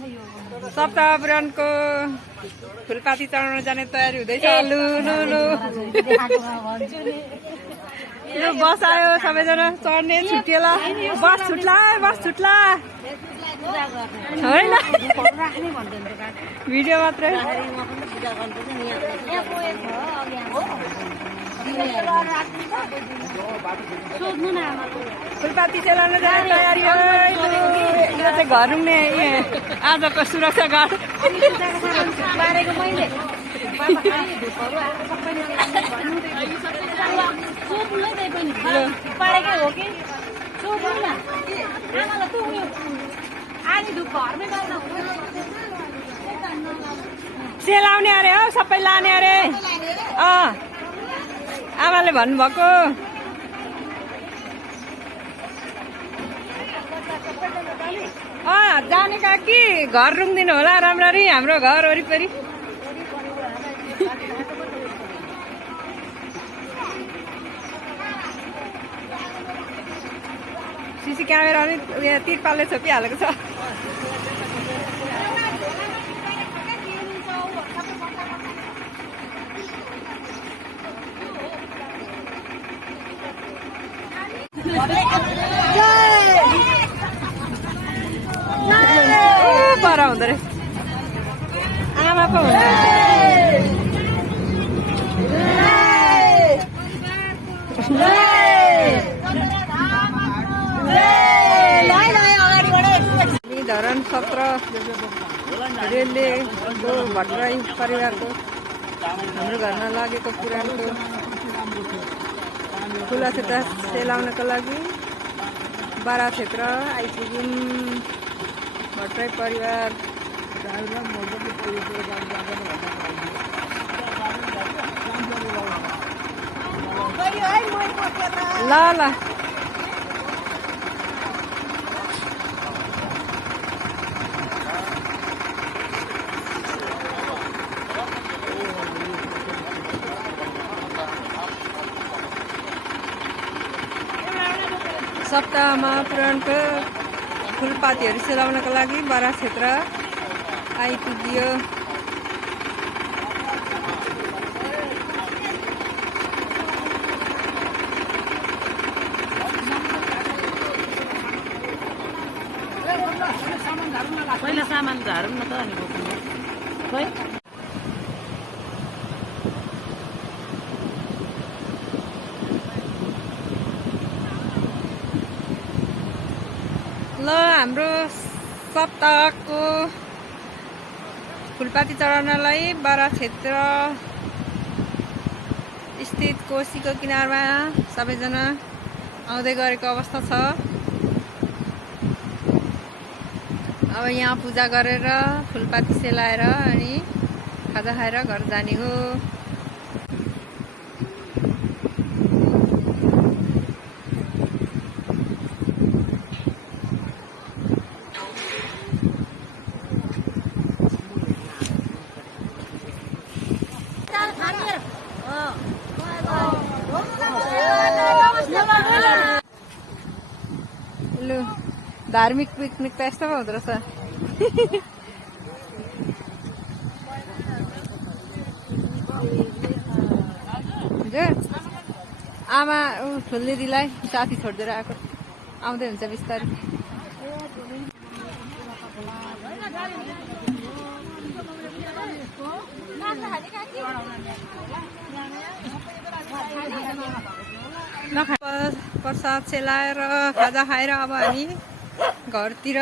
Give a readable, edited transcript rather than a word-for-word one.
सप्ताह पुराणको फुलपाती चढाउन जाने तयारी हुँदैछ। लु लु लु लु बस आयो, सबैजना चढ्ने छुट्टिएला। बस छुट्ला बस छुट्ला होइन, भिडियो मात्रै। फुलपाती चलाउन जाने तयारी हो। यो चाहिँ घर रुङ्ने आजको सुरक्षा गार्ड। सेलाउने अरे हो, सबै लाने अरे। आमाले भन्नुभएको। जाने काकी घर रुङ्दिनु होला राम्ररी, हाम्रो घर वरिपरि। सिसी क्यामेरा पनि उयो तिरपालले छोपिहालेको छ। पर हुँदो रहेछ आमाको हुन्छ। धरान 17 रेलले भट्टराई परिवारको हाम्रो घरमा लागेको पुरानो खुला क्षेत्र सेलाउनको लागि बारा क्षेत्र आइपुग्यौँ। भट्टराई परिवार ल ल सप्ताहमा पुराणको फुलपातीहरू सेलाउनको लागि बारा क्षेत्र आइपुग्यो। पहिला सामान झारौँ न त अनि खै ल हाम्रो सप्ताहको फुलपाती चढाउनलाई बारा क्षेत्र स्थित कोसीको किनारमा सबैजना आउँदै गरेको अवस्था छ। अब यहाँ पूजा गरेर फुलपाती सेलाएर अनि खाजा खाएर घर जाने हो। लु धार्मिक पिकनिक त यस्तो पो हुँदो रहेछ। आमा ठुल्ने दिदीलाई साथी छोडिदिएर आएको, आउँदै हुन्छ बिस्तारै। प्रसाद सेलाएर खाजा खाएर अब हामी घरतिर